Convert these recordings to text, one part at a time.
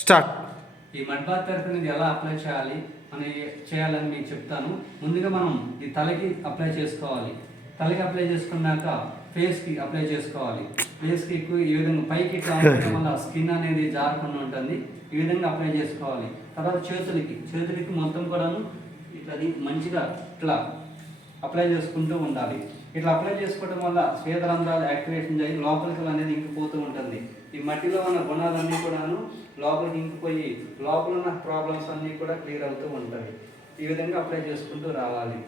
Start. ఈ mud bath therapy అనేది ఎలా అప్లై చేయాలి చేయాలని మీకు చెప్తాను. ముందుగా మనం ఈ తలకి అప్లై చేసుకోవాలి. తలకి అప్లై చేసుకున్నాక ఫేస్కి అప్లై చేసుకోవాలి. ఫేస్కి ఎక్కువ ఈ విధంగా పైకి ఇట్లా ఉండడం వల్ల స్కిన్ అనేది జారకుండా ఉంటుంది. ఈ విధంగా అప్లై చేసుకోవాలి. తర్వాత చేతులకి మొత్తం కూడాను ఇట్లా మంచిగా ఇట్లా అప్లై చేసుకుంటూ ఉండాలి. ఇట్లా అప్లై చేసుకోవడం వల్ల శ్వేతరంధ్రాలు యాక్టివేషన్ జరిగి లోపలికి అనేది ఇంకిపోతూ ఉంటుంది. ఈ మట్టిలో ఉన్న గుణాలన్నీ కూడాను లోపలికి ఇంకిపోయి లోపల ఉన్న ప్రాబ్లమ్స్ అన్నీ కూడా క్లియర్ అవుతూ ఉంటాయి. ఈ విధంగా అప్లై చేసుకుంటూ రావాలి.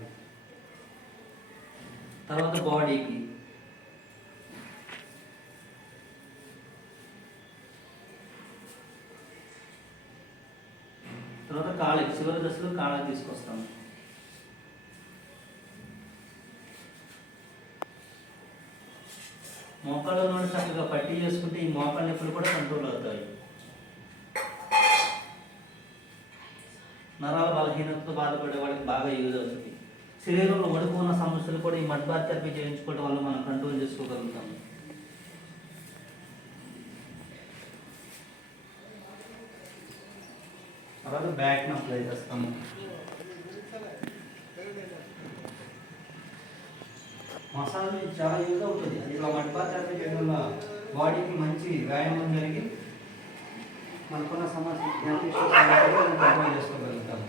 తర్వాత బాడీకి తర్వాత కాళ్ళకి చివరి దశలో కాళ్ళకి తీసుకొస్తాము. మోకాళ్ళ నుండి చక్కగా పట్టి చేసుకుంటే ఈ మోకాళ్ళ నొప్పులు కూడా కంట్రోల్ అవుతాయి. నరాల బలహీనతతో బాధపడే వాళ్ళకి బాగా యూజ్ అవుతుంది. శరీరంలో వడుకున్న సమస్యలు కూడా ఈ మడ్ బాత్ థెరపీ చేయించుకోవడం వల్ల మనం కంట్రోల్ చేసుకోగలుగుతాం. తర్వాత బ్యాక్ని అప్లై చేస్తాము. మసాజ్ చాలా యూజ్ అవుతుంది. ఇట్లా మడ్ బాత్ థెరపీ చేయడం వల్ల బాడీకి మంచి వ్యాయామం జరిగి మనకున్న సమస్య కంట్రోల్ చేసుకోగలుగుతాము.